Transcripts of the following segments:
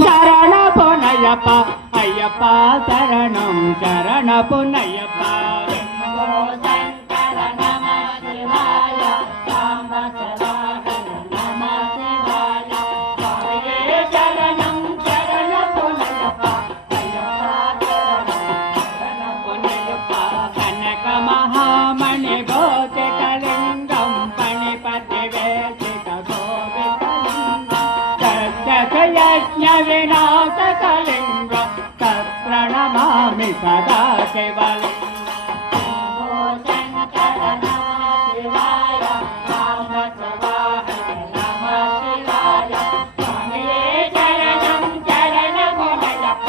శరణ పొనయ్యప్ప అయ్యప్ప శరణం శరణ పొనయ్యప్ప వినాశకలింగం తత్ప్రణమామి సదా శివలింగం శంకర నమః శివాయ రామ శివాయ నమః శివాయ స్వామియే శరణం శరణ పొనయ్యప్ప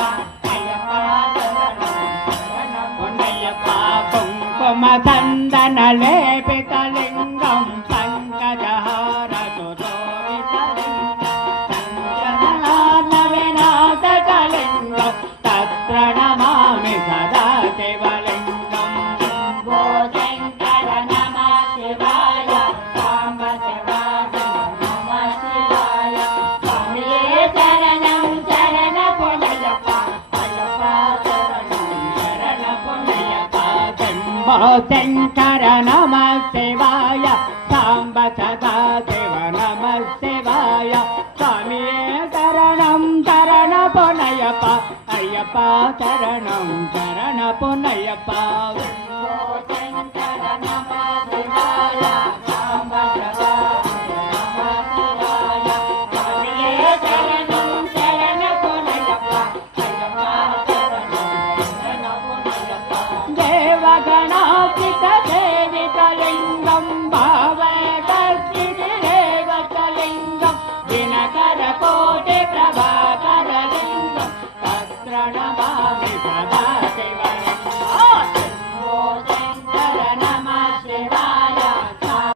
అయ్యప్ప శరణం పొనయ్యప్ప కుంకుమ చందన లేపిత లింగం పంకజహార ప్రణమామి సదా శివలింగం శంభో శంకర నమః శివాయ సాంబ శివాయ నమః శివాయ స్వామియే శరణం శరణ పొనయ్యప్ప అయ్యప్ప శరణం శరణ పొనయ్యప్ప శంభో శంకర నమః శివాయ సాంబ సదా శివ నమః శివాయ స్వామియే శరణం శరణ పొనయ్యప్ప అయ్యప్ప శరణం శరణ పొనయ్యప్ప శంకర నమః శివాయ సాంబ సదా నమః శివాయ స్వామియే శరణం శరణ పొనయ్యప్ప అయ్యప్ప శరణం శరణ పొనయ్యప్ప దేవగణాత్మిక సేవిత లింగం భావగర్భిత రేవత లింగం దినకర కోటి ప్రభాకర లింగం ప్రణమామి